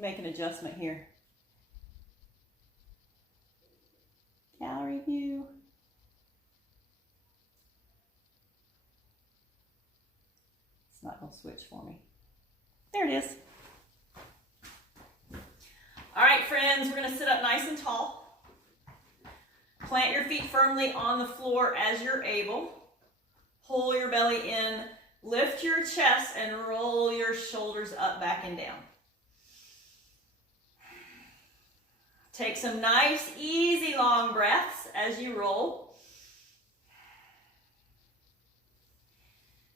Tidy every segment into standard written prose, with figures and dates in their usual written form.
can make an adjustment here. Gallery view. It's not going to switch for me. There it is. All right, friends, we're going to sit up nice and tall. Plant your feet firmly on the floor as you're able. Pull your belly in, lift your chest, and roll your shoulders up, back, and down. Take some nice, easy, long breaths as you roll.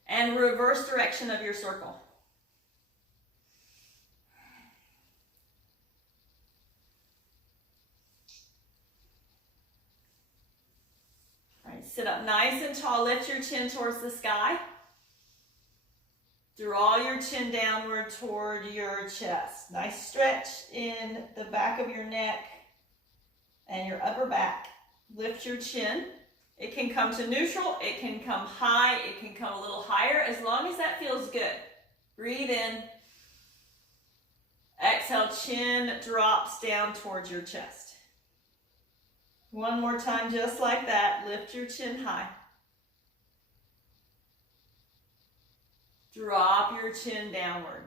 And reverse direction of your circle. All right, sit up nice and tall. Lift your chin towards the sky. Draw your chin downward toward your chest. Nice stretch in the back of your neck and your upper back. Lift your chin. It can come to neutral, it can come high, it can come a little higher, as long as that feels good. Breathe in. Exhale, chin drops down towards your chest. One more time, just like that. Lift your chin high. Drop your chin downward.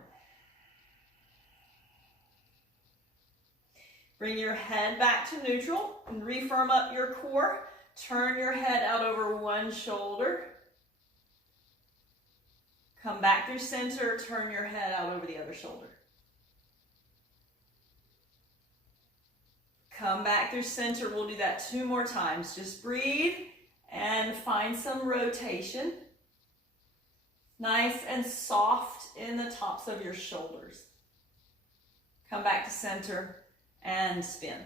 Bring your head back to neutral and refirm up your core. Turn your head out over one shoulder. Come back through center, turn your head out over the other shoulder. Come back through center. We'll do that 2 more times. Just breathe and find some rotation. Nice and soft in the tops of your shoulders. Come back to center and spin.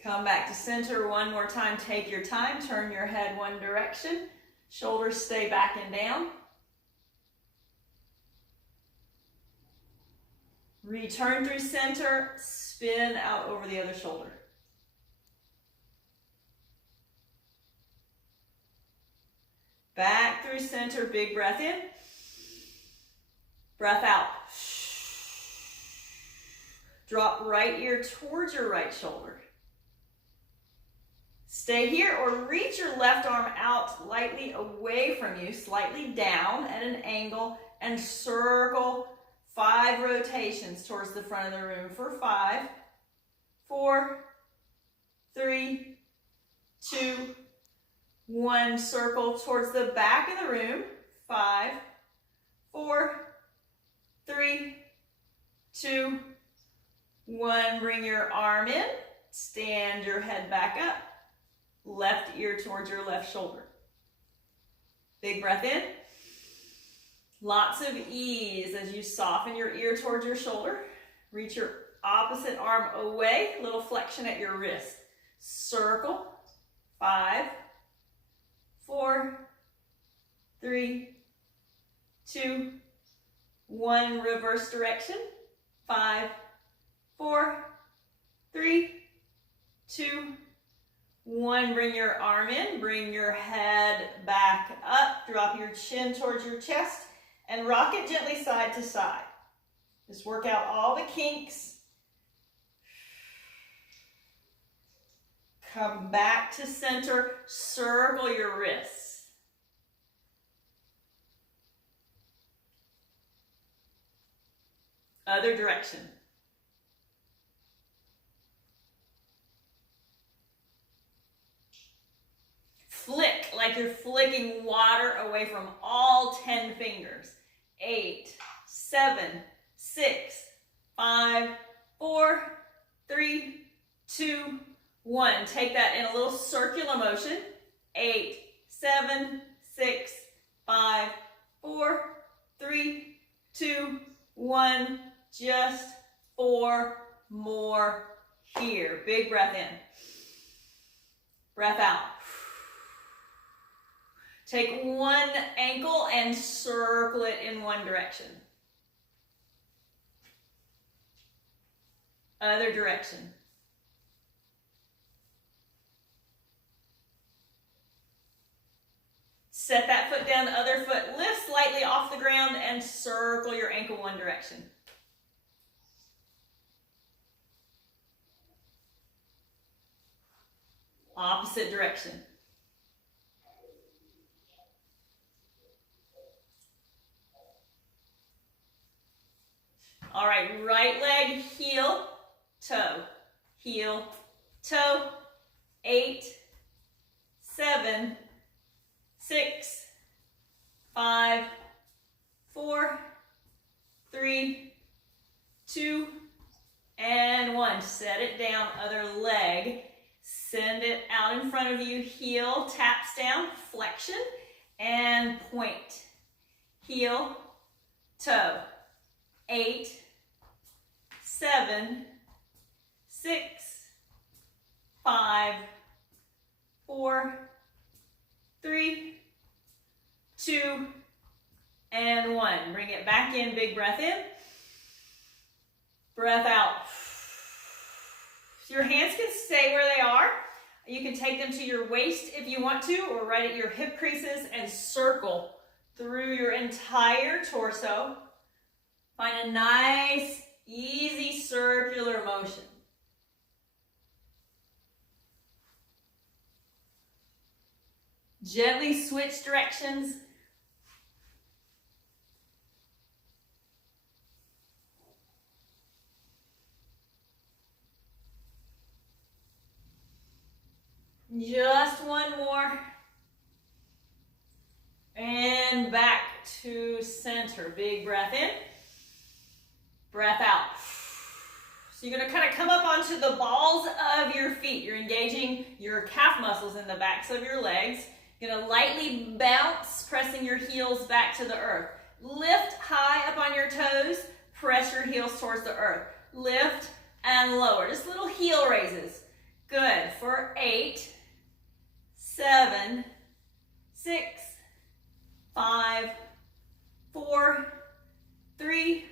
Come back to center 1 more time. Take your time. Turn your head one direction. Shoulders stay back and down. Return through center. Spin out over the other shoulder. Back through center. Big breath in. Breath out. Drop right ear towards your right shoulder. Stay here or reach your left arm out lightly away from you, slightly down at an angle, and circle 5 rotations towards the front of the room for 5, 4, 3, 2, 1. Circle towards the back of the room. 5, 4, 3, 2, 1. Bring your arm in. Stand your head back up. Left ear towards your left shoulder. Big breath in. Lots of ease as you soften your ear towards your shoulder. Reach your opposite arm away. Little flexion at your wrist. Circle. 5, 4, 3, 2, 1. Reverse direction. 5, 4, 3, 2, 1. Bring your arm in, bring your head back up, drop your chin towards your chest, and rock it gently side to side. Just work out all the kinks. Come back to center, circle your wrists. Other direction. Flick like you're flicking water away from all 10 fingers. 8, 7, 6, 5, 4, 3, 2, 1. Take that in a little circular motion. 8, 7, 6, 5, 4, 3, 2, 1. Just 4 more here. Big breath in. Breath out. Take one ankle and circle it in one direction. Other direction. Set that foot down, other foot lifts slightly off off the ground and circle your ankle one direction. Opposite direction. All right, right leg, heel, toe, heel, toe. 8, 7, 6, 5, 4, 3, 2, and 1. Set it down, other leg. Send it out in front of you. Heel taps down, flexion, and point. Heel, toe. 8, 7, 6, 5, 4, 3, 2, and 1. Bring it back in, big breath in. Breath out. Your hands can stay where they are. You can take them to your waist if you want to, or right at your hip creases, and circle through your entire torso. Find a nice, easy circular motion. Gently switch directions. Just one more. And back to center. Big breath in. Breath out. So you're going to kind of come up onto the balls of your feet. You're engaging your calf muscles in the backs of your legs. You're going to lightly bounce, pressing your heels back to the earth. Lift high up on your toes. Press your heels towards the earth. Lift and lower. Just little heel raises. Good. For 8, 7, 6, 5, 4, 3,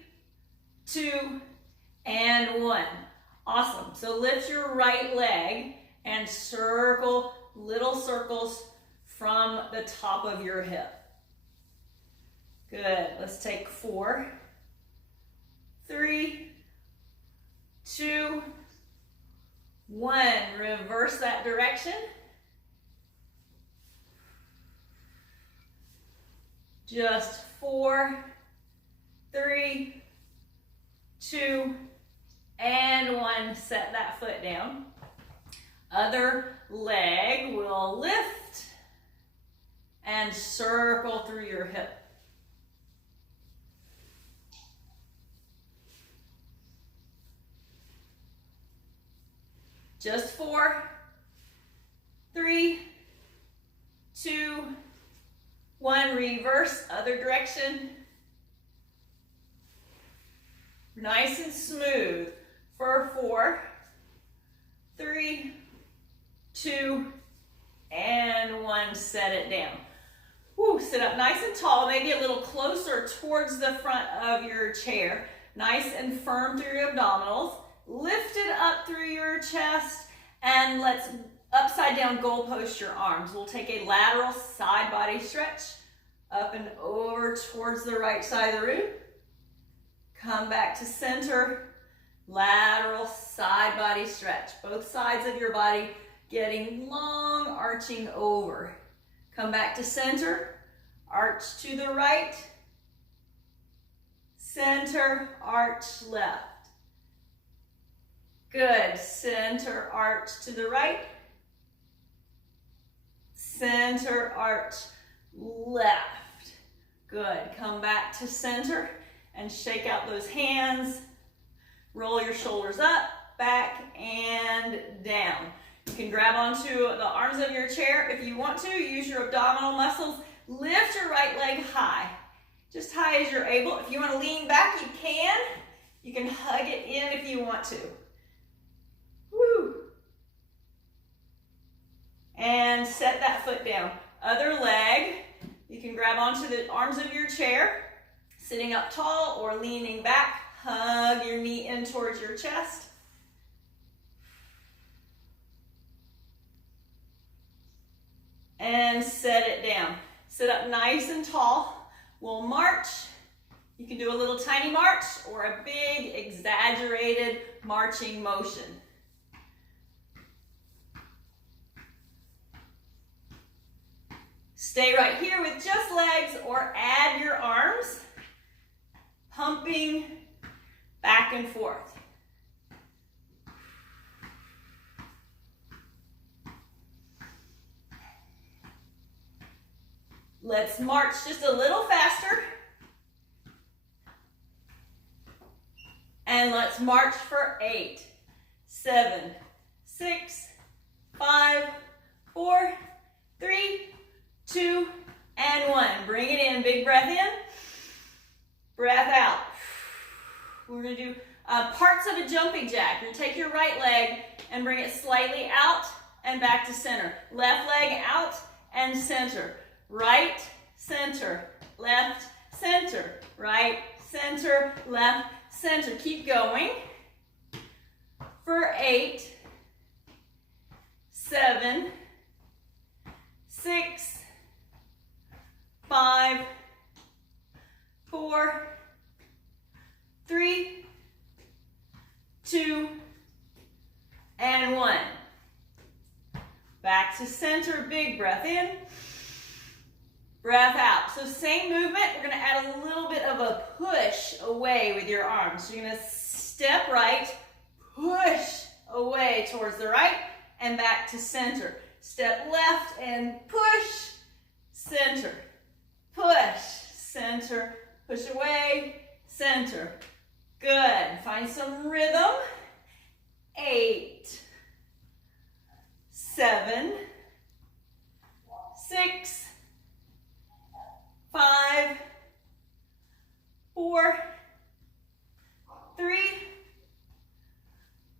2, and 1. Awesome. So lift your right leg and circle little circles from the top of your hip. Good. Let's take 4, 3, 2, 1. Reverse that direction. Just 4, 3, 2, and 1. Set that foot down. Other leg will lift and circle through your hip. Just 4, 3, 2, 1. Reverse, other direction. Nice and smooth. For 4, 3, 2, and 1. Set it down. Woo, sit up nice and tall, maybe a little closer towards the front of your chair. Nice and firm through your abdominals. Lift it up through your chest, and let's upside down goal post your arms. We'll take a lateral side body stretch up and over towards the right side of the room. Come back to center. Lateral side body stretch. Both sides of your body getting long, arching over. Come back to center. Arch to the right. Center, arch left. Good. Center, arch to the right. Center, arch left. Good. Come back to center and shake out those hands. Roll your shoulders up, back, and down. You can grab onto the arms of your chair if you want to. Use your abdominal muscles. Lift your right leg high, just high as you're able. If you want to lean back, you can. You can hug it in if you want to. Woo. And set that foot down. Other leg, you can grab onto the arms of your chair, sitting up tall or leaning back. Hug your knee in towards your chest. And set it down. Sit up nice and tall. We'll march. You can do a little tiny march or a big exaggerated marching motion. Stay right here with just legs or add your arms, pumping back and forth. Let's march just a little faster. And let's march for 8, 7, 6, 5, 4, 3, 2, and 1. Bring it in. Big breath in. Breath out. We're going to do parts of a jumping jack. You're going to take your right leg and bring it slightly out and back to center. Left leg out and center. Right, center, left, center. Right, center, left, center. Keep going. For 8, 7, 6, 5, 4, 3, 2, and 1. Back to center, big breath in, breath out. So same movement, we're going to add a little bit of a push away with your arms. So you're going to step right, push away towards the right, and back to center. Step left and push, center, push, center, push away, center. Good. Find some rhythm. 8, 7, 6, 5, 4, 3,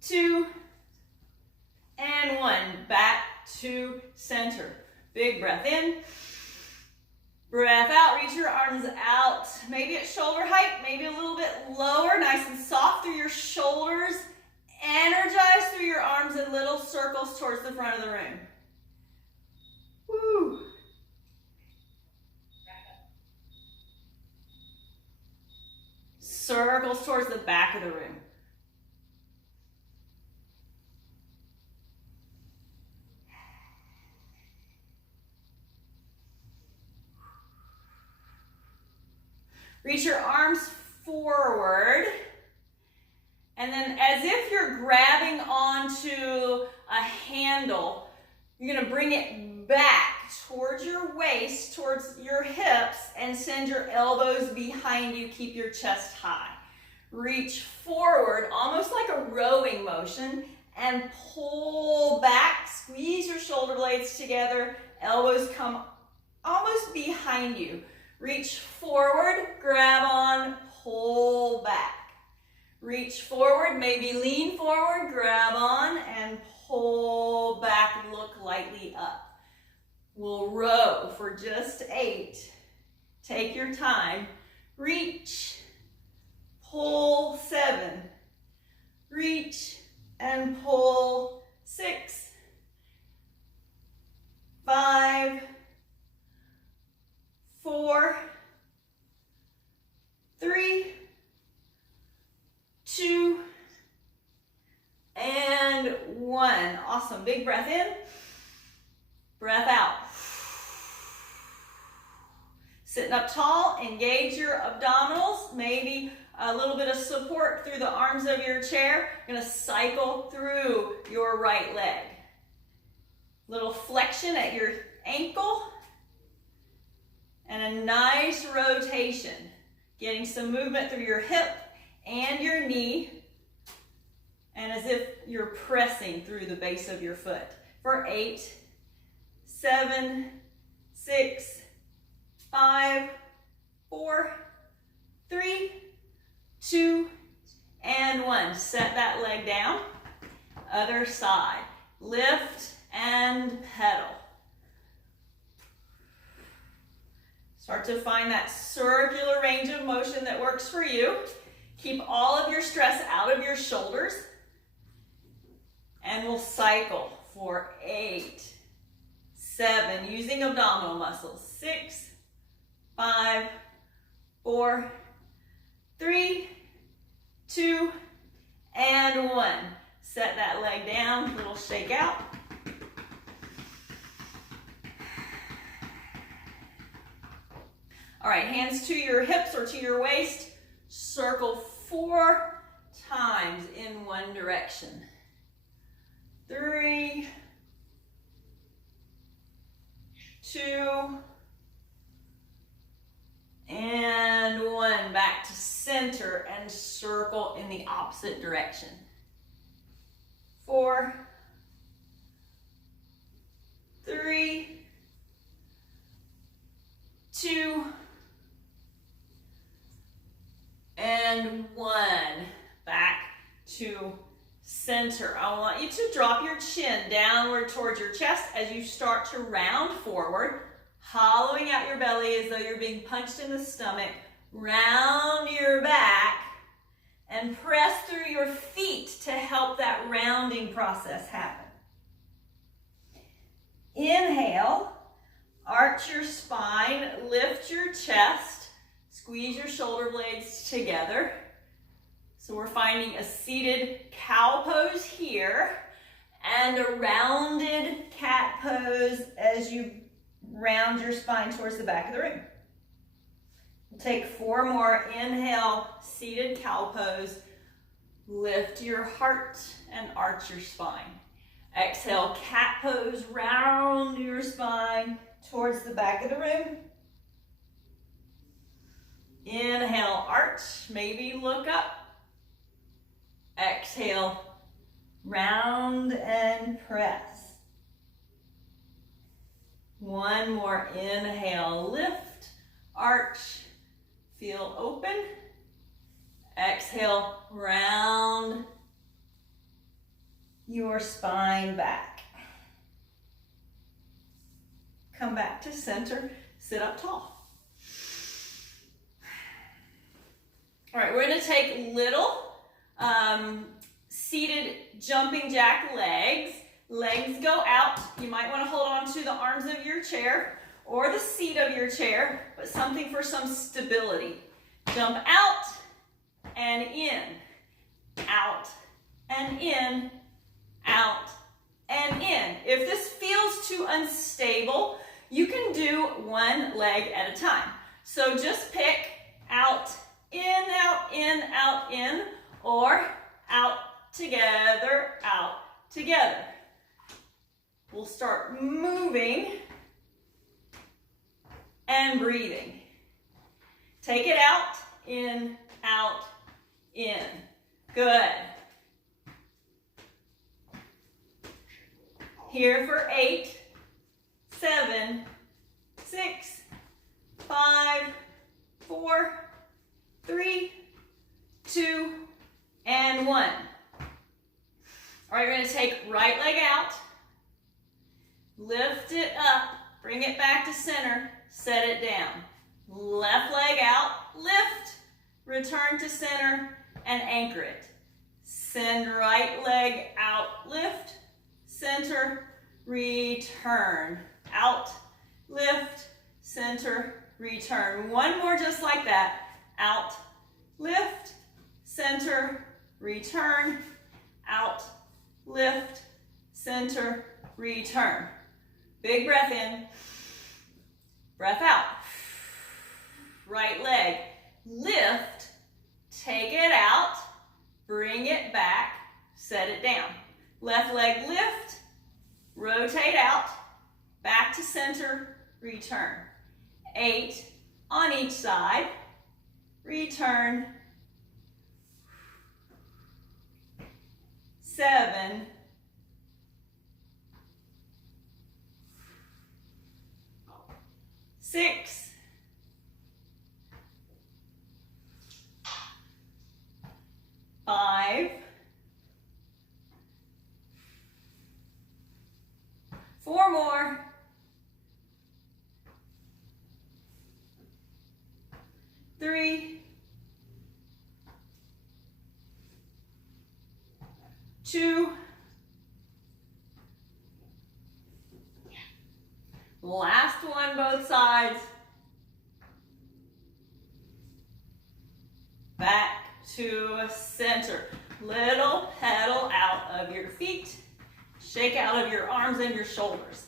2, and 1. Back to center. Big breath in. Breath out. Reach your arms out. Maybe at shoulder height, maybe a little bit lower. Nice and soft through your shoulders. Energize through your arms in little circles towards the front of the room. Woo. Circles towards the back of the room. Reach your arms forward. And then as if you're grabbing onto a handle, you're going to bring it back towards your waist, towards your hips, and send your elbows behind you. Keep your chest high. Reach forward, almost like a rowing motion, and pull back. Squeeze your shoulder blades together. Elbows come almost behind you. Reach forward, grab on, pull back. Reach forward, maybe lean forward, grab on, and pull back, look lightly up. We'll row for just 8. Take your time. Reach, pull 7. Reach and pull 6. 5, 4, 3, 2, and 1. Awesome. Big breath in, breath out. Sitting up tall, engage your abdominals, maybe a little bit of support through the arms of your chair. You're going to cycle through your right leg. Little flexion at your ankle and a nice rotation. Getting some movement through your hip and your knee, and as if you're pressing through the base of your foot. For 8, 7, 6, 5, 4, 3, 2, and 1. Set that leg down. Other side. Lift and pedal. Start to find that circular range of motion that works for you. Keep all of your stress out of your shoulders. And we'll cycle for 8, 7, using abdominal muscles. 6, 5, 4, 3, 2, and 1. Set that leg down, little shake out. All right, hands to your hips or to your waist. Circle 4 times in one direction. 3, 2, and 1. Back to center and circle in the opposite direction. 4, 3, 2, and 1. Back to center. I want you to drop your chin downward towards your chest as you start to round forward, hollowing out your belly as though you're being punched in the stomach. Round your back and press through your feet to help that rounding process happen. Inhale, arch your spine, lift your chest, squeeze your shoulder blades together. So we're finding a seated cow pose here and a rounded cat pose as you round your spine towards the back of the room. We'll take 4 more. Inhale, seated cow pose. Lift your heart and arch your spine. Exhale, cat pose, round your spine towards the back of the room. Inhale, arch, maybe look up. Exhale, round and press. 1 more. Inhale, lift, arch, feel open. Exhale, round your spine back. Come back to center, sit up tall. All right, we're going to take little seated jumping jack legs. Legs go out. You might want to hold on to the arms of your chair or the seat of your chair, but something for some stability. Jump out and in, out and in, out and in. If this feels too unstable, you can do 1 leg at a time. So just pick out, in, or out, together. We'll start moving and breathing. Take it out, in, out, in. Good. Here for 8, 7, 6, 5, 4, 3, 2, and 1. All right, we're going to take right leg out, lift it up, bring it back to center, set it down. Left leg out, lift, return to center, and anchor it. Send right leg out, lift, center, return. Out, lift, center, return. 1 more just like that. Out, lift, center, return. Out, lift, center, return. Big breath in, breath out. Right leg, lift, take it out, bring it back, set it down. Left leg lift, rotate out, back to center, return. 8 on each side, return. 7, 6, 5, 4 more, 3, 2, last one, both sides, to center. Little pedal out of your feet. Shake out of your arms and your shoulders.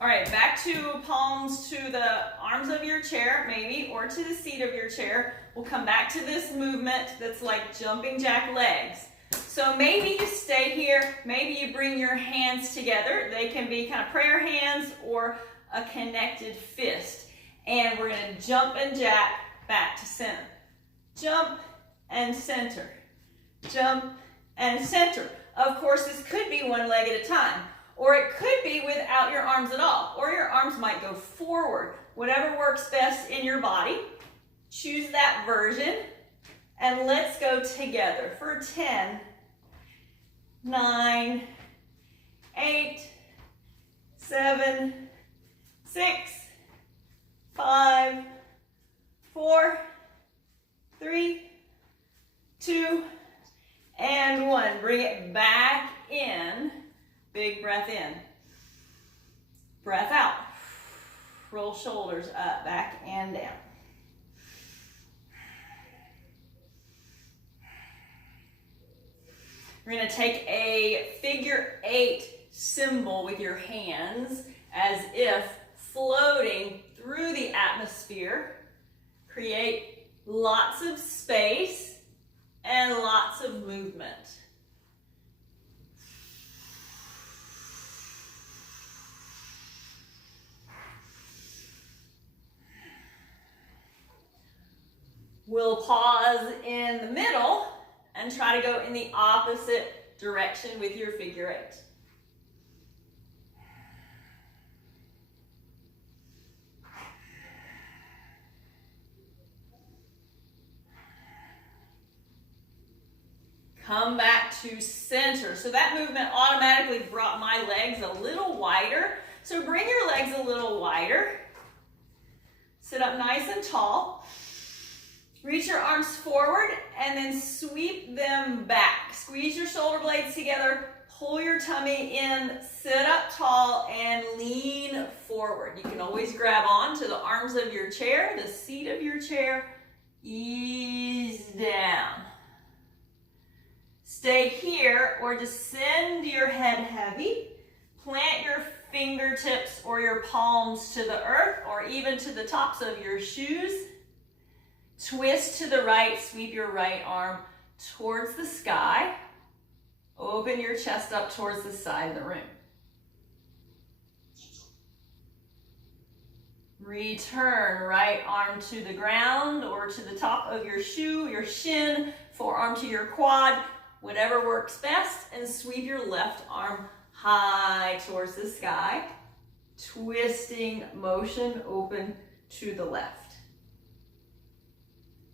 All right, back to palms to the arms of your chair, maybe, or to the seat of your chair. We'll come back to this movement that's like jumping jack legs. So maybe you stay here, maybe you bring your hands together. They can be kind of prayer hands or a connected fist. And we're going to jump and jack back to center. Jump and center. Jump and center. Of course, this could be one leg at a time. Or it could be without your arms at all. Or your arms might go forward. Whatever works best in your body. Choose that version. And let's go together for 10, 9, 8, 7, 6, 5, 4, 3, 2, and 1. Bring it back in. Big breath in. Breath out. Roll shoulders up, back, and down. We're going to take a figure 8 symbol with your hands as if floating through the atmosphere. Create lots of space and lots of movement. We'll pause in the middle and try to go in the opposite direction with your figure 8. Come back to center. So that movement automatically brought my legs a little wider. So bring your legs a little wider. Sit up nice and tall. Reach your arms forward and then sweep them back. Squeeze your shoulder blades together, pull your tummy in, sit up tall and lean forward. You can always grab on to the arms of your chair, the seat of your chair. Ease down. Stay here or just send your head heavy. Plant your fingertips or your palms to the earth or even to the tops of your shoes. Twist to the right, sweep your right arm towards the sky. Open your chest up towards the side of the room. Return right arm to the ground or to the top of your shoe, your shin, forearm to your quad, whatever works best, and sweep your left arm high towards the sky. Twisting motion, open to the left.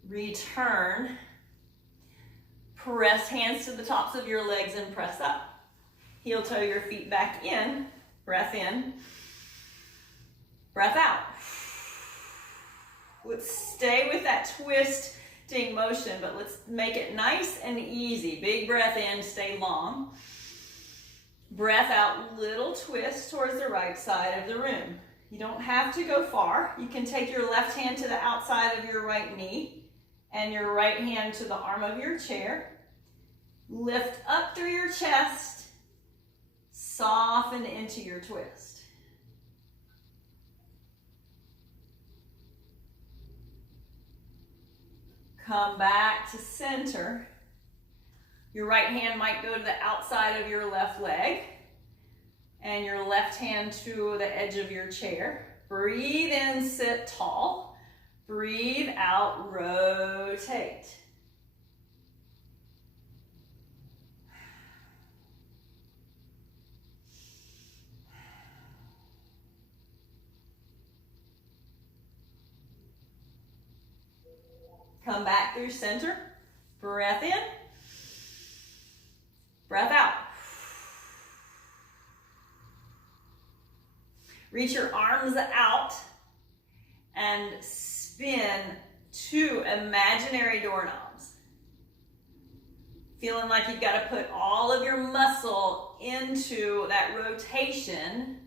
Return. Press hands to the tops of your legs and press up. Heel toe your feet back in. Breath in. Breath out. Let's stay with that twisting motion, but let's make it nice and easy. Big breath in, stay long. Breath out, little twist towards the right side of the room. You don't have to go far. You can take your left hand to the outside of your right knee and your right hand to the arm of your chair. Lift up through your chest. Soften into your twist. Come back to center. Your right hand might go to the outside of your left leg and your left hand to the edge of your chair. Breathe in, sit tall. Breathe out, rotate. Come back through center. Breath in. Breath out. Reach your arms out and spin 2 imaginary doorknobs. Feeling like you've got to put all of your muscle into that rotation.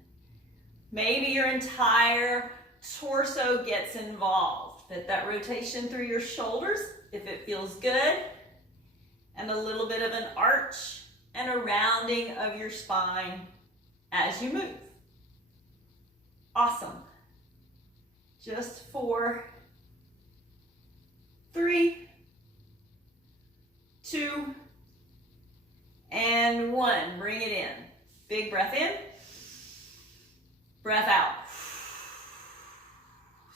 Maybe your entire torso gets involved. Fit that rotation through your shoulders if it feels good. And a little bit of an arch and a rounding of your spine as you move. Awesome. Just 4, 3, 2, and 1. Bring it in. Big breath in, breath out.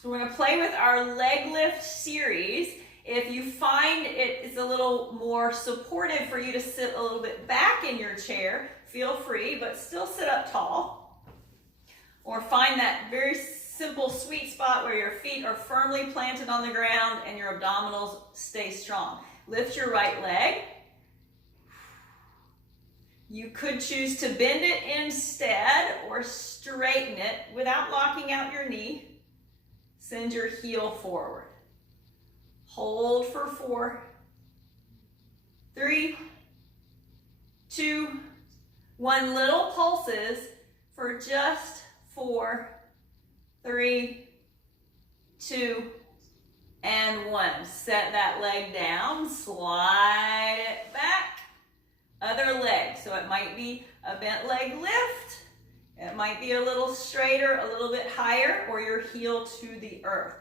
So we're going to play with our leg lift series. If you find it is a little more supportive for you to sit a little bit back in your chair, feel free, but still sit up tall. Or find that very simple sweet spot where your feet are firmly planted on the ground and your abdominals stay strong. Lift your right leg. You could choose to bend it instead or straighten it without locking out your knee. Send your heel forward. Hold for 4, 3, 2, 1. Little pulses for just 4, 3, 2, and 1. Set that leg down, slide it back. Other leg, so it might be a bent leg lift, it might be a little straighter, a little bit higher, or your heel to the earth.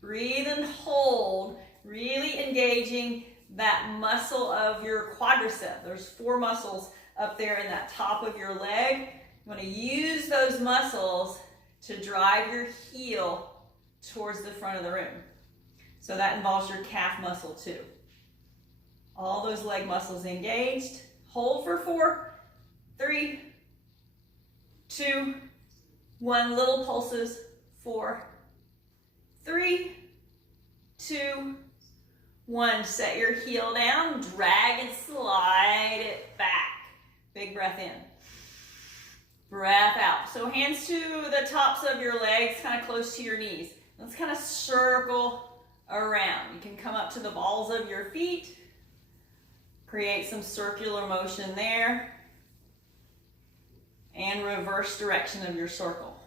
Breathe and hold, really engaging that muscle of your quadricep. There's 4 muscles up there in that top of your leg. You want to use those muscles to drive your heel towards the front of the room. So that involves your calf muscle too. All those leg muscles engaged. Hold for 4, 3, 2, 1. Little pulses. 4, 3, 2, 1. Set your heel down, drag and slide it back. Big breath in. Breath out. So hands to the tops of your legs, kind of close to your knees. Let's kind of circle around. You can come up to the balls of your feet. Create some circular motion there. And reverse direction of your circle.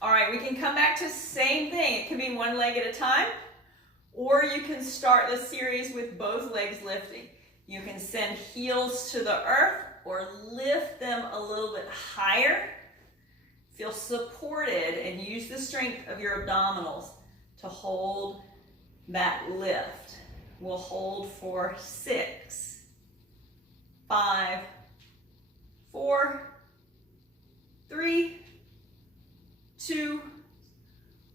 All right, we can come back to same thing. It can be one leg at a time, or you can start the series with both legs lifting. You can send heels to the earth or lift them a little bit higher. Feel supported and use the strength of your abdominals to hold that lift. We'll hold for 6, 5, 4, 3, 2,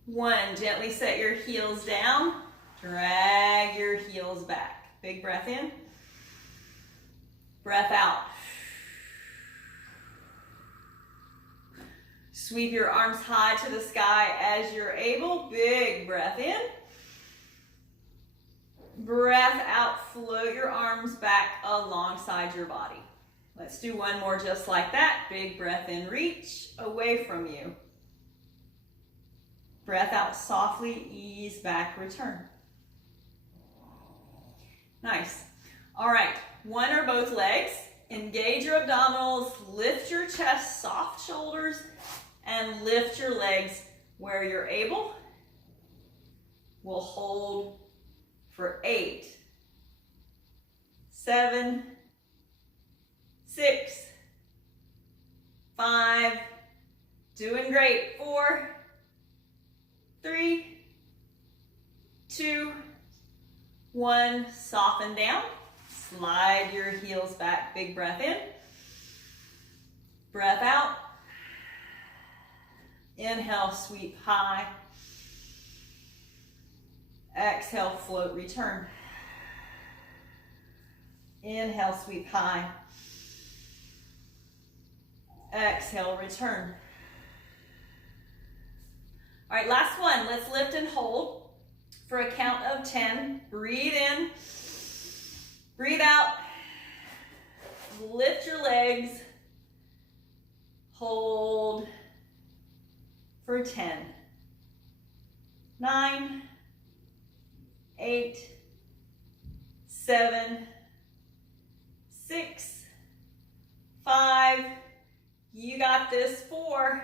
1. Gently set your heels down. Drag your heels back. Big breath in. Breath out. Sweep your arms high to the sky as you're able. Big breath in. Breath out. Float your arms back alongside your body. Let's do one more just like that. Big breath in. Reach away from you. Breath out softly. Ease back. Return. Nice. All right. One or both legs. Engage your abdominals. Lift your chest. Soft shoulders. And lift your legs where you're able. We'll hold for 8, 7, 6, 5, doing great, 4, 3, 2, 1, soften down, slide your heels back, big breath in, breath out. Inhale, sweep high. Exhale, float, return. Inhale, sweep high. Exhale, return. All right, last one. Let's lift and hold for a count of 10. Breathe in. Breathe out. Lift your legs. Hold for 10, 9, 8, 7, 6, 5, You got this. 4,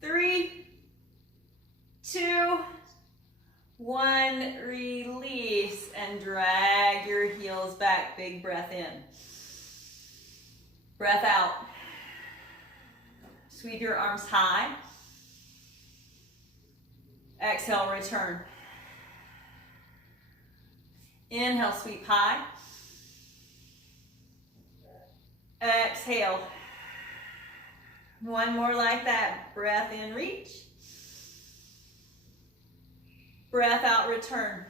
3, 2, 1. Release and drag your heels back. Big breath in. Breath out. Sweep your arms high. Exhale, return. Inhale, sweep high. Exhale. One more like that. Breath in, reach. Breath out, return.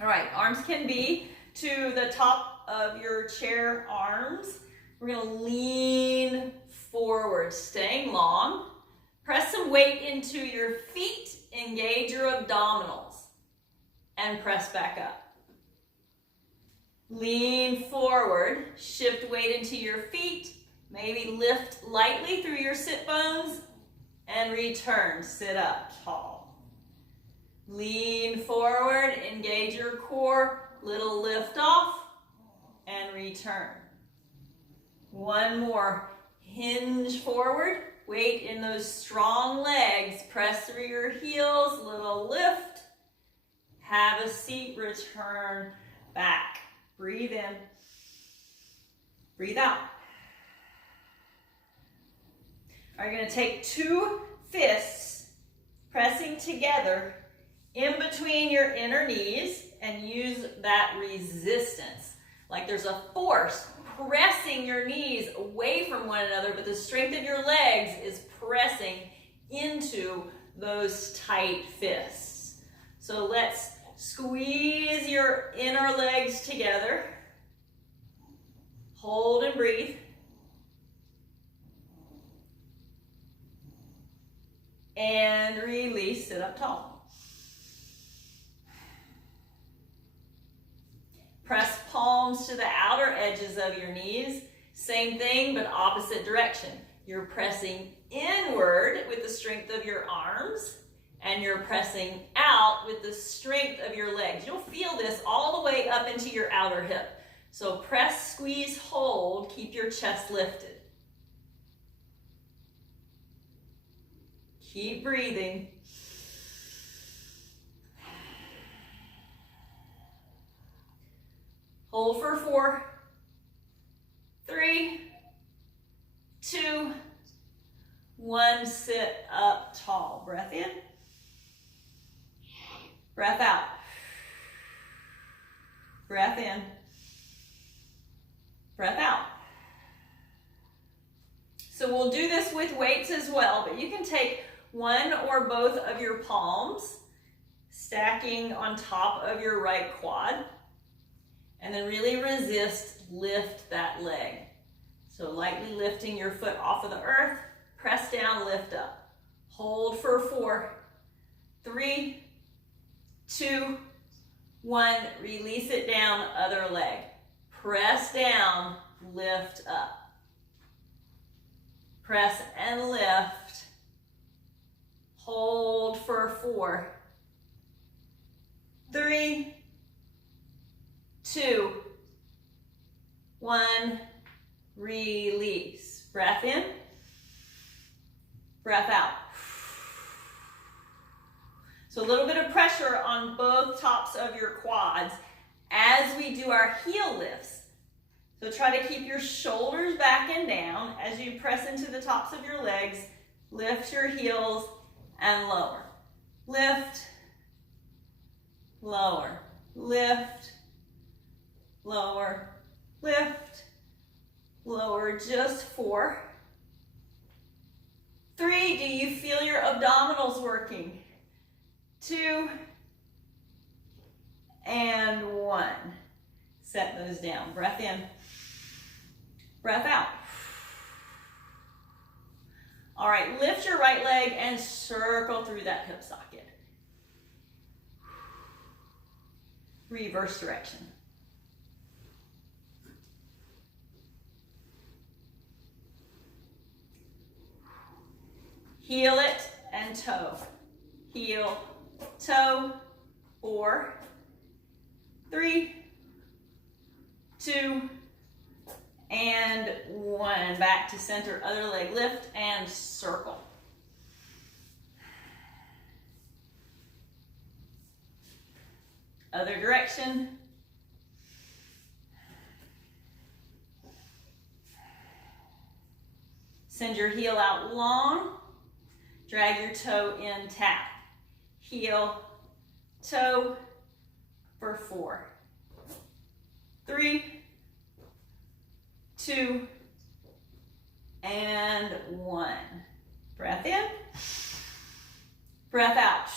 All right, arms can be to the top of your chair arms. We're gonna lean forward, staying long. Press some weight into your feet, engage your abdominals, and press back up. Lean forward, shift weight into your feet, maybe lift lightly through your sit bones, and return, sit up tall. Lean forward, engage your core, little lift off, and return. One more, hinge forward, weight in those strong legs, press through your heels, little lift, have a seat, return back. Breathe in, breathe out. Are you going to take 2 fists, pressing together in between your inner knees, and use that resistance. Like there's a force pressing your knees away from one another, but the strength of your legs is pressing into those tight fists. So let's squeeze your inner legs together. Hold and breathe. And release, sit up tall. Press palms to the outer edges of your knees. Same thing, but opposite direction. You're pressing inward with the strength of your arms, and you're pressing out with the strength of your legs. You'll feel this all the way up into your outer hip. So press, squeeze, hold, keep your chest lifted. Keep breathing. Hold for 4, 3, 2, 1. Sit up tall. Breath in. Breath out. Breath in. Breath out. So we'll do this with weights as well, but you can take one or both of your palms, stacking on top of your right quad, and then really resist, lift that leg. So lightly lifting your foot off of the earth, press down, lift up. Hold for 4, 3, 2, 1. Release it down, other leg. Press down, lift up. Press and lift. Hold for 4, 3, 2, 1. Release. Breath in. Breath out. So a little bit of pressure on both tops of your quads as we do our heel lifts. So try to keep your shoulders back and down as you press into the tops of your legs. Lift your heels and lower. Lift, lower, lift, lower, lift, lower. Just 4, 3. Do you feel your abdominals working? 2 and 1. Set those down. Breath in. Breath out. All right, lift your right leg and circle through that hip socket. Reverse direction. Heel it and toe. Heel, toe. 4, 3, 2, and 1. Back to center, other leg lift and circle. Other direction. Send your heel out long. Drag your toe in, tap. Heel, toe for 4. 3, 2, and 1. Breath in. Breath out.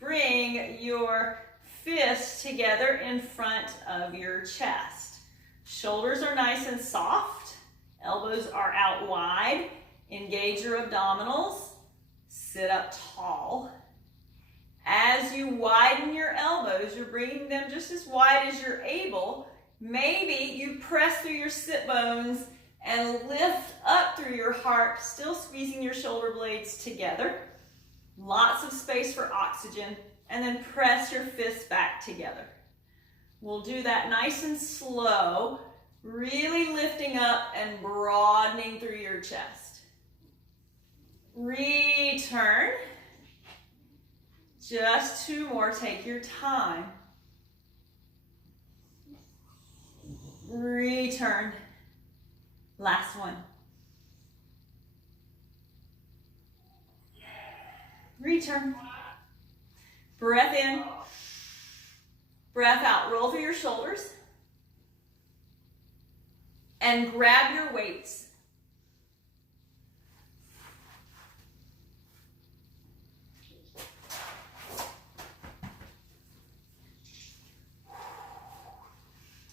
Bring your fists together in front of your chest. Shoulders are nice and soft. Elbows are out wide. Engage your abdominals. Sit up tall. As you widen your elbows, you're bringing them just as wide as you're able. Maybe you press through your sit bones and lift up through your heart, still squeezing your shoulder blades together. Lots of space for oxygen. And then press your fists back together. We'll do that nice and slow, really lifting up and broadening through your chest. Return. Just 2 more, take your time. Return. Last one. Return. Breath in. Breath out. Roll through your shoulders. And grab your weights.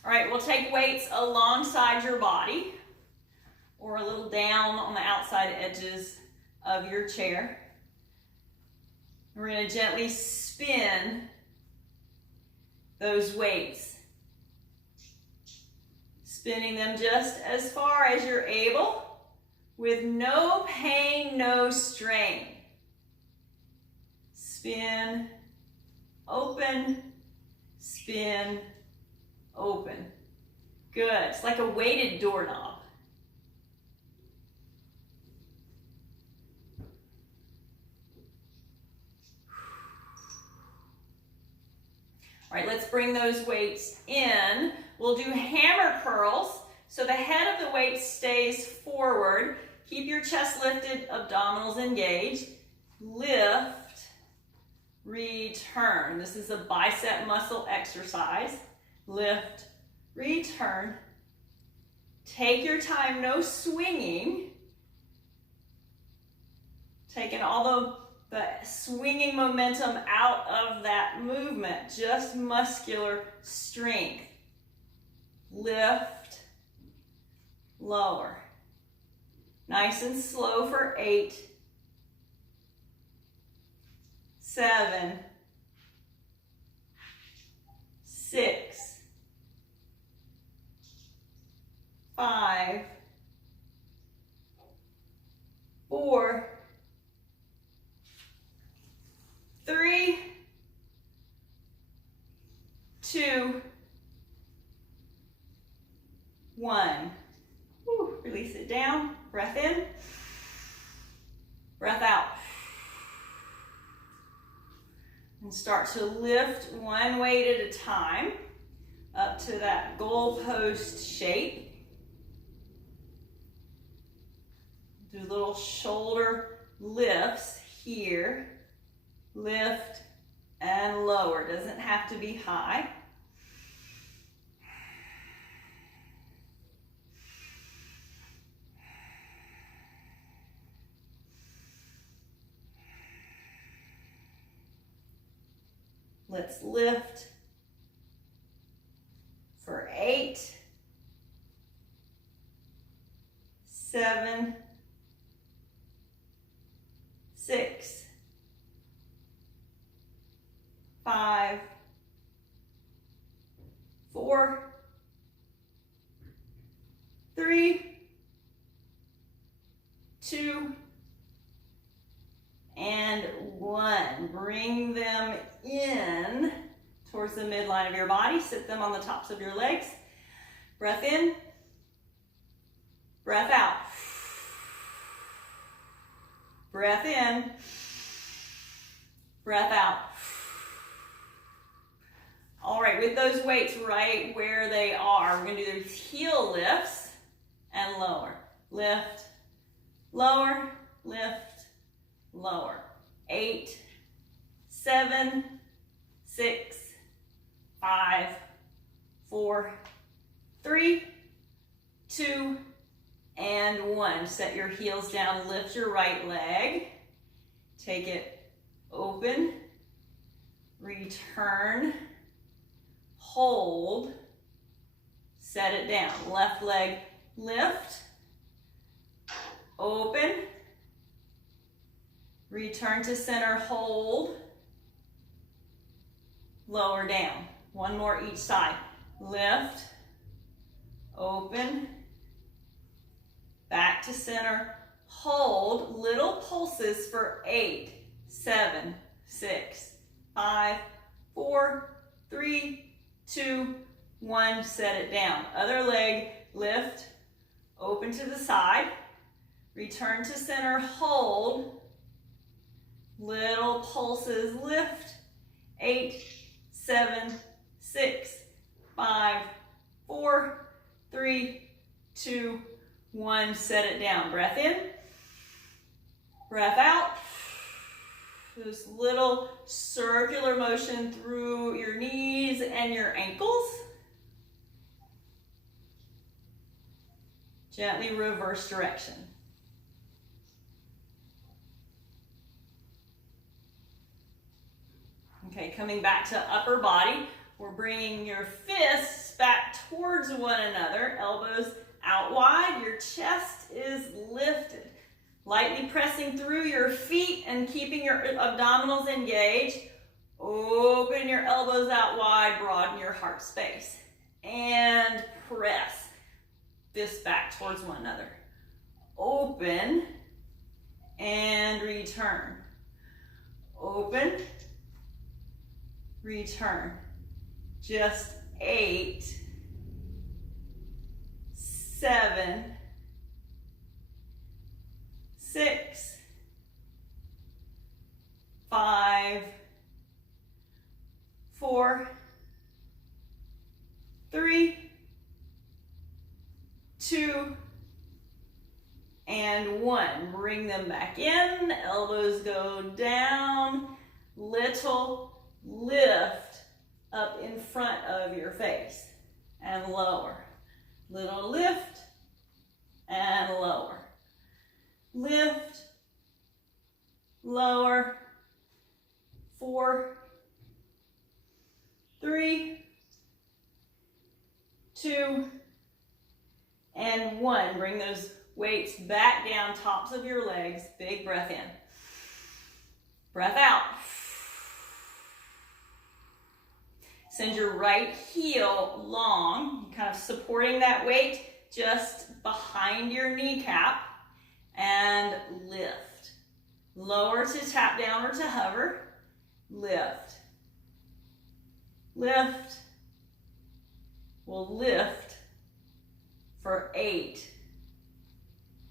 All right, we'll take weights alongside your body or a little down on the outside edges of your chair. We're going to gently spin those weights. Spinning them just as far as you're able with no pain, no strain. Spin, open, spin, open. Good. It's like a weighted doorknob. All right, let's bring those weights in. We'll do hammer curls. So the head of the weight stays forward. Keep your chest lifted, abdominals engaged. Lift, return. This is a bicep muscle exercise. Lift, return. Take your time, no swinging. Taking all the swinging momentum out of that movement, just muscular strength. Lift, lower. Nice and slow for 8, 7, 6, 5, 4, 3, 2, 1. Woo, release it down. Breath in. Breath out. And start to lift one weight at a time up to that goalpost shape. Do little shoulder lifts here. Lift and lower. Doesn't have to be high. Let's lift for 8, 7, 6, 5, 4, 3, 2, and 1. Bring them in towards the midline of your body. Sit them on the tops of your legs. Breath in. Breath out. Breath in. Breath out. All right, with those weights right where they are, we're going to do those heel lifts and lower. Lift, lower, lift, lower. 8, 7, 6, 5, 4, 3, 2, and 1. Set your heels down, lift your right leg. Take it open, return, hold, set it down. Left leg lift, open, return to center, hold, lower down. One more each side. Lift, open, back to center, hold, little pulses for 8, 7, 6, 5, 4, 3, 2, 1, set it down. Other leg, lift, open to the side, return to center, hold, little pulses, lift, 8, 7, 6, 5, 4, 3, 2, 1, set it down. Breath in, breath out. This little circular motion through your knees and your ankles. Gently reverse direction. Okay, coming back to upper body, we're bringing your fists back towards one another, elbows out wide, your chest is lifted. Lightly pressing through your feet and keeping your abdominals engaged. Open your elbows out wide, broaden your heart space. And press. Fists back towards one another. Open and return. Open, return. Just 8, 7, 6, 5, 4, 3, 2, and 1. Bring them back in, elbows go down, little lift up in front of your face, and lower. Little lift and lower. Lift, lower, 4, 3, 2, and 1. Bring those weights back down, tops of your legs. Big breath in. Breath out. Send your right heel long, kind of supporting that weight just behind your kneecap. And lift. Lower to tap down or to hover. Lift. Lift. We'll lift for 8,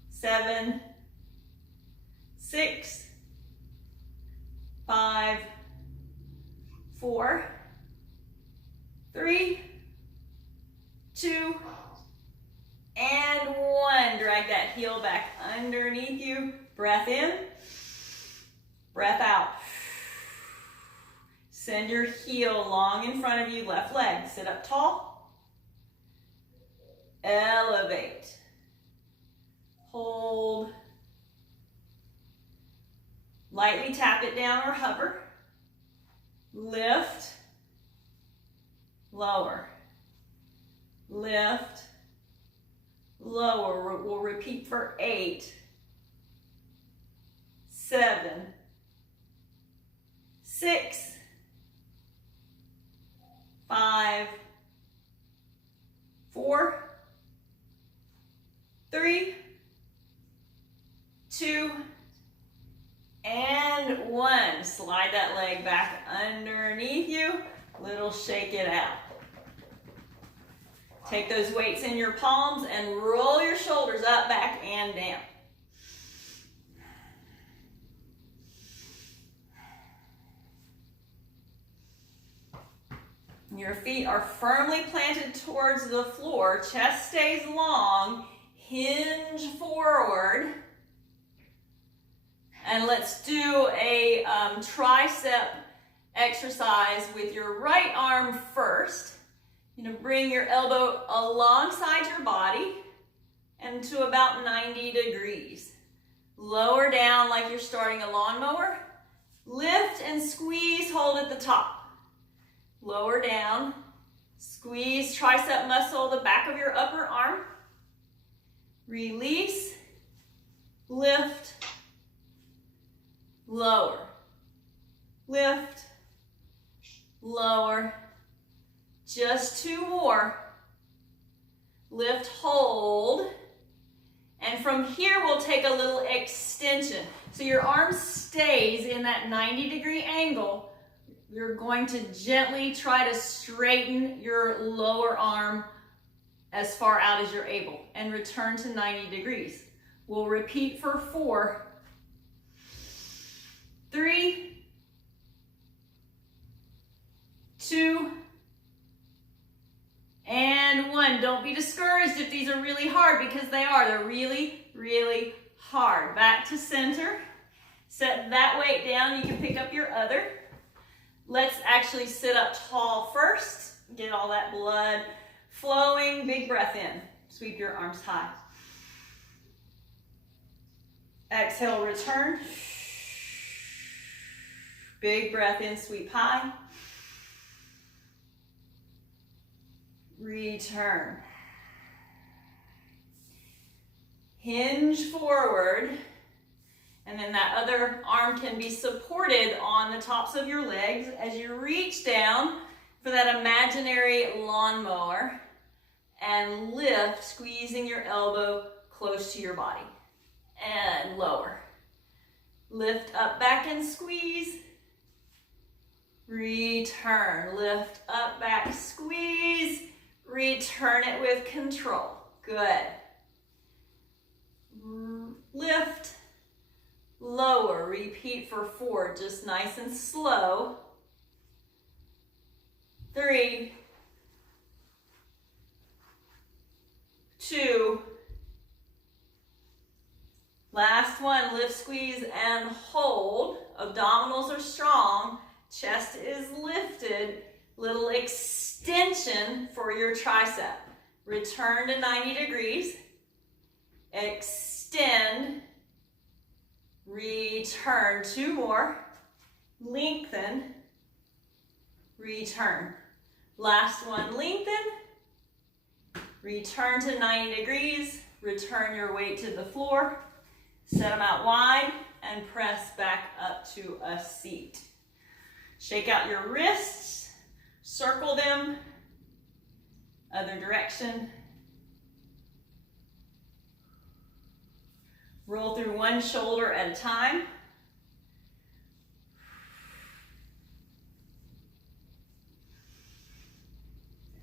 7, 6, 5, 4, 3, 2, and 1. Drag that heel back underneath you. Breath in, breath out. Send your heel long in front of you, left leg. Sit up tall. Elevate. Hold. Lightly tap it down or hover. Lift. Lower. Lift. Lower. We'll repeat for 8, 7, 6, 5, 4, 3, 2, and 1. Slide that leg back underneath you. Little shake it out. Take those weights in your palms and roll your shoulders up, back, and down. Your feet are firmly planted towards the floor. Chest stays long. Hinge forward. And let's do a tricep exercise with your right arm first. You're going to bring your elbow alongside your body and to about 90 degrees. Lower down like you're starting a lawnmower. Lift and squeeze, hold at the top. Lower down, squeeze tricep muscle, the back of your upper arm. Release, lift, lower, lift, lower. Just 2 more. Lift, hold. And from here, we'll take a little extension. So your arm stays in that 90-degree angle. You're going to gently try to straighten your lower arm as far out as you're able and return to 90 degrees. We'll repeat for 4, 3, 2, and 1. Don't be discouraged if these are really hard, because they are. They're really, really hard. Back to center. Set that weight down. You can pick up your other. Let's actually sit up tall first. Get all that blood flowing. Big breath in. Sweep your arms high. Exhale, return. Big breath in, sweep high. Return. Hinge forward. And then that other arm can be supported on the tops of your legs as you reach down for that imaginary lawnmower and lift, squeezing your elbow close to your body. And lower. Lift up, back, and squeeze. Return. Lift up, back, squeeze. Return it with control. Good. Lift. Lower, repeat for 4, just nice and slow. 3, 2, last one, lift, squeeze, and hold. Abdominals are strong, chest is lifted, little extension for your tricep. Return to 90 degrees, extend, return. 2 more. Lengthen. Return. Last one. Lengthen. Return to 90 degrees. Return your weight to the floor. Set them out wide and press back up to a seat. Shake out your wrists. Circle them. Other direction. Roll through one shoulder at a time.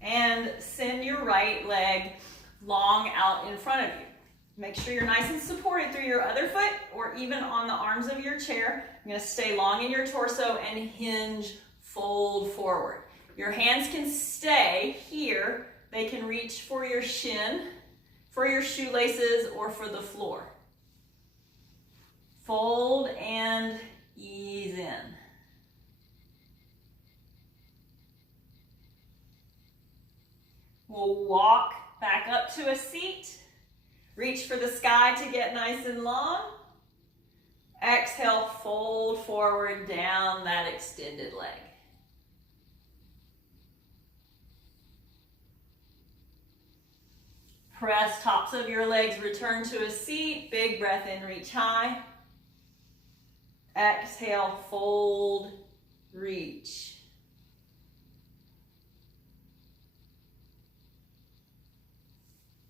And send your right leg long out in front of you. Make sure you're nice and supported through your other foot or even on the arms of your chair. You're going to stay long in your torso and hinge, fold forward. Your hands can stay here. They can reach for your shin, for your shoelaces, or for the floor. Fold and ease in. We'll walk back up to a seat. Reach for the sky to get nice and long. Exhale, fold forward down that extended leg. Press tops of your legs, return to a seat. Big breath in, reach high. Exhale, fold, reach.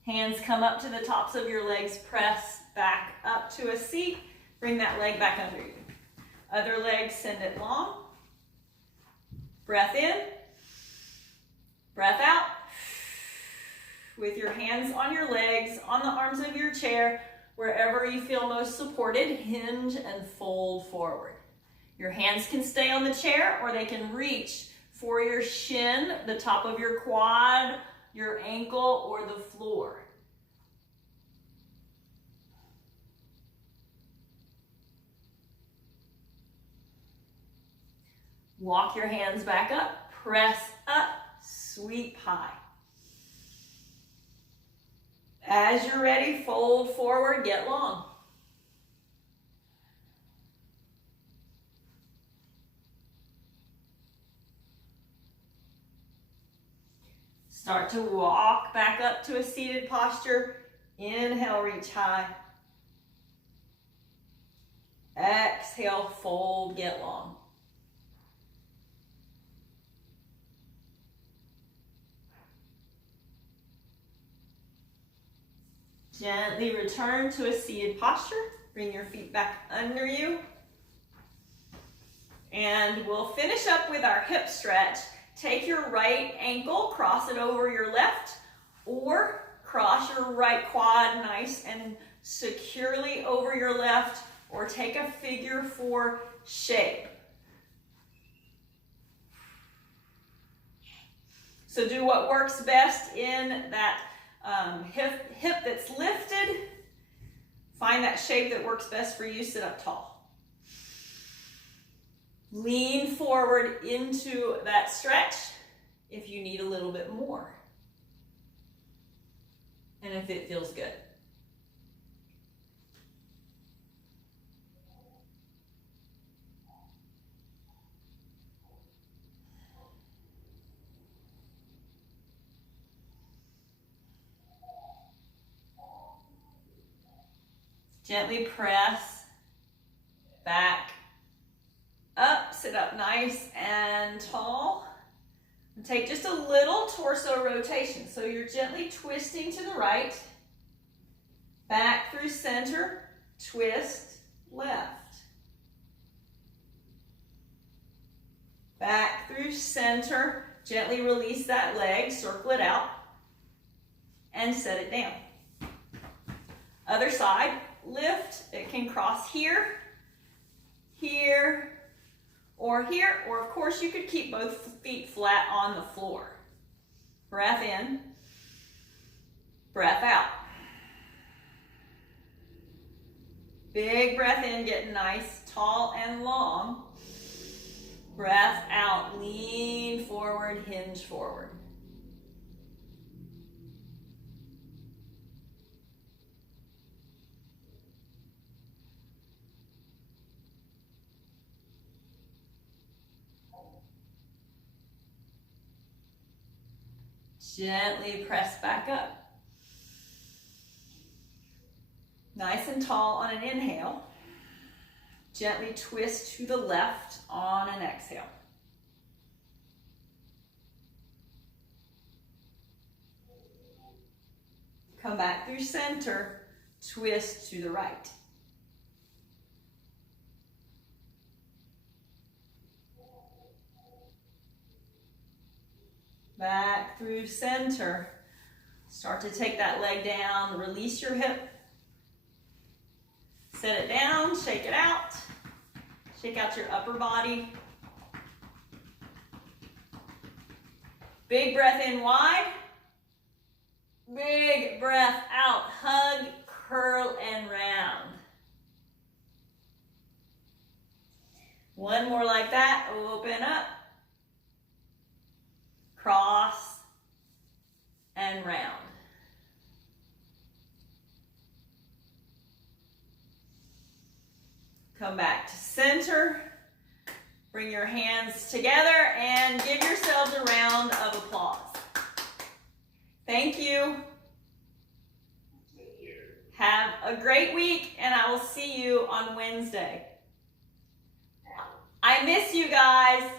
Hands come up to the tops of your legs, press back up to a seat. Bring that leg back under you. Other leg, send it long. Breath in, breath out. with your hands on your legs, on the arms of your chair, wherever you feel most supported, hinge and fold forward. Your hands can stay on the chair or they can reach for your shin, the top of your quad, your ankle, or the floor. Walk your hands back up, press up, sweep high. As you're ready, fold forward, get long. Start to walk back up to a seated posture. Inhale, reach high. Exhale, fold, get long. Gently return to a seated posture. Bring your feet back under you. And we'll finish up with our hip stretch. Take your right ankle, cross it over your left, or cross your right quad nice and securely over your left, or take a figure 4 shape. So do what works best in that hip that's lifted. Find that shape that works best for you. Sit up tall. Lean forward into that stretch if you need a little bit more. And if it feels good. Gently press back up, sit up nice and tall. And take just a little torso rotation. So you're gently twisting to the right, back through center, twist, left. Back through center, gently release that leg, circle it out, and set it down. Other side. Lift, it can cross here, here, or here, or of course you could keep both feet flat on the floor. Breath in, breath out. Big breath in, get nice, tall, and long. Breath out, lean forward, hinge forward. Gently press back up. Nice and tall on an inhale. Gently twist to the left on an exhale. Come back through center, twist to the right. Back through center. Start to take that leg down, release your hip. Set it down, shake it out. Shake out your upper body. Big breath in wide. Big breath out, hug, curl, and round. One more like that, open up. Cross and round. Come back to center. Bring your hands together and give yourselves a round of applause. Thank you. Have a great week, and I will see you on Wednesday. I miss you guys.